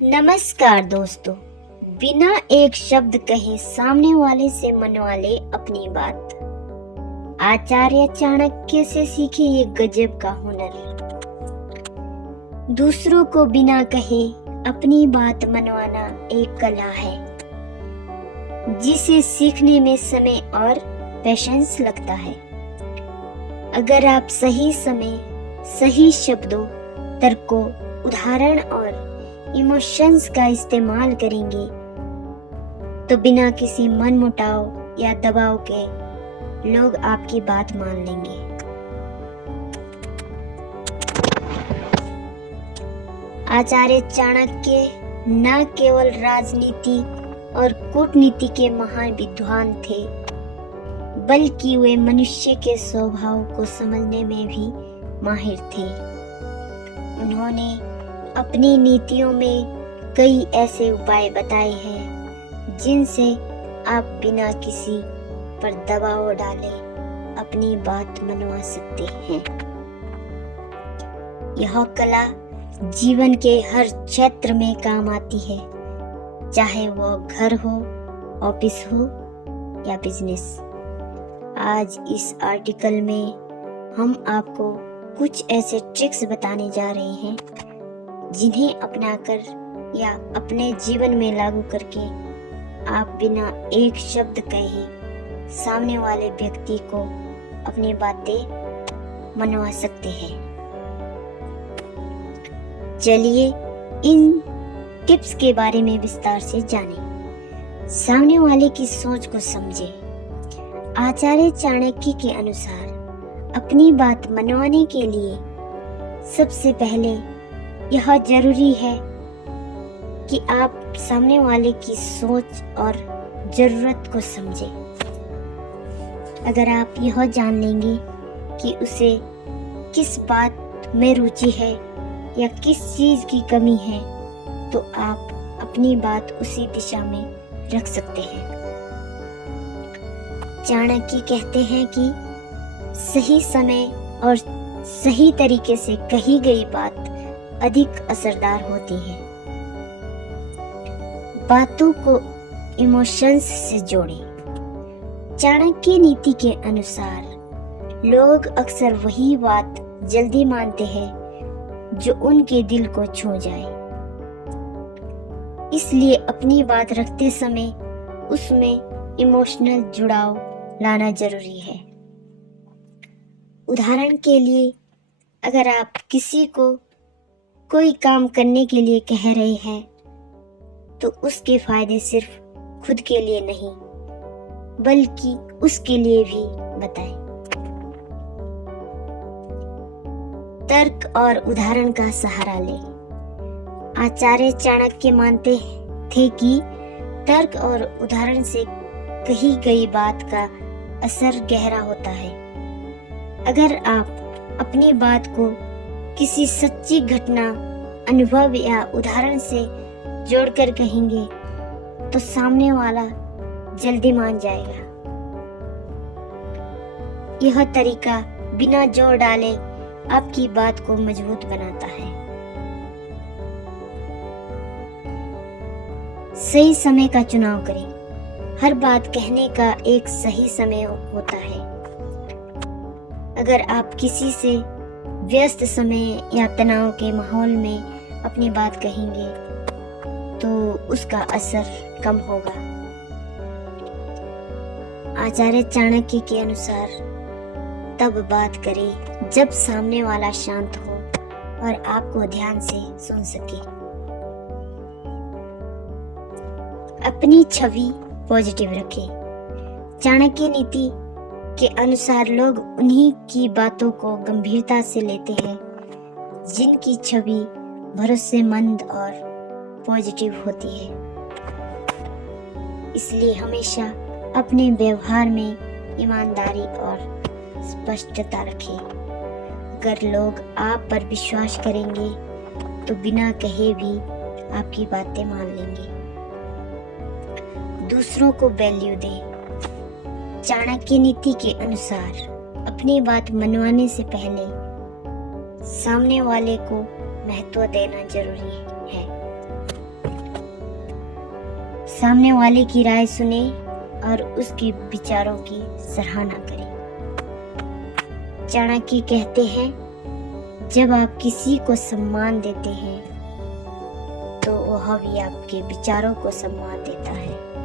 नमस्कार दोस्तों। बिना एक शब्द कहे सामने वाले से मनवा ले अपनी बात। आचार्य चाणक्य से सीखे ये गजब का हुनर। दूसरों को बिना कहे अपनी बात मनवाना एक कला है, जिसे सीखने में समय और पेशेंस लगता है। अगर आप सही समय, सही शब्दों, तर्कों, उदाहरण और इमोशंस का इस्तेमाल करेंगे तो बिना किसी मनमुटाव या दबाव के लोग आपकी बात मान लेंगे। आचार्य चाणक्य न केवल राजनीति और कूटनीति के महान विद्वान थे, बल्कि वे मनुष्य के स्वभाव को समझने में भी माहिर थे। उन्होंने अपनी नीतियों में कई ऐसे उपाय बताए हैं जिनसे आप बिना किसी पर दबाव डाले अपनी बात मनवा सकते हैं। यह कला जीवन के हर क्षेत्र में काम आती है, चाहे वो घर हो, ऑफिस हो या बिजनेस। आज इस आर्टिकल में हम आपको कुछ ऐसे ट्रिक्स बताने जा रहे हैं जिन्हें अपनाकर या अपने जीवन में लागू करके आप बिना एक शब्द कहे सामने वाले व्यक्ति को अपनी बातें मनवा सकते हैं। चलिए इन टिप्स के बारे में विस्तार से जानें। सामने वाले की सोच को समझें। आचार्य चाणक्य के अनुसार अपनी बात मनवाने के लिए सबसे पहले यह जरूरी है कि आप सामने वाले की सोच और जरूरत को समझें। अगर आप यह जान लेंगे कि उसे किस बात में रुचि है या किस चीज की कमी है, तो आप अपनी बात उसी दिशा में रख सकते हैं। चाणक्य कहते हैं कि सही समय और सही तरीके से कही गई बात अधिक असरदार होती है। बातों को इमोशंस से जोड़ें। चाणक्य नीति के अनुसार लोग अक्सर वही बात जल्दी मानते हैं जो उनके दिल को छू जाए। इसलिए अपनी बात रखते समय उसमें इमोशनल जुड़ाव लाना जरूरी है। उदाहरण के लिए, अगर आप किसी को कोई काम करने के लिए कह रहे हैं तो उसके फायदे सिर्फ खुद के लिए नहीं, बल्कि उसके लिए भी बताएं। तर्क और उदाहरण का सहारा लें। आचार्य चाणक्य मानते थे कि तर्क और उदाहरण से कही गई बात का असर गहरा होता है। अगर आप अपनी बात को किसी सच्ची घटना, अनुभव या उदाहरण से जोड़कर कहेंगे तो सामने वाला जल्दी मान जाएगा। यह तरीका बिना जोर डाले आपकी बात को मजबूत बनाता है। सही समय का चुनाव करें। हर बात कहने का एक सही समय होता है। अगर आप किसी से व्यस्त समय या तनाव के माहौल में अपनी बात कहेंगे तो उसका असर कम होगा। आचार्य चाणक्य के अनुसार तब बात करें जब सामने वाला शांत हो और आपको ध्यान से सुन सके। अपनी छवि पॉजिटिव रखें। चाणक्य नीति के अनुसार लोग उन्हीं की बातों को गंभीरता से लेते हैं जिनकी छवि भरोसेमंद और पॉजिटिव होती है। इसलिए हमेशा अपने व्यवहार में ईमानदारी और स्पष्टता रखें। अगर लोग आप पर विश्वास करेंगे तो बिना कहे भी आपकी बातें मान लेंगे। दूसरों को वैल्यू दें। चाणक्य नीति के अनुसार अपनी बात मनवाने से पहले सामने वाले को महत्व देना जरूरी है। सामने वाले की राय सुने और उसके विचारों की सराहना करें। चाणक्य कहते हैं, जब आप किसी को सम्मान देते हैं तो वह भी आपके विचारों को सम्मान देता है।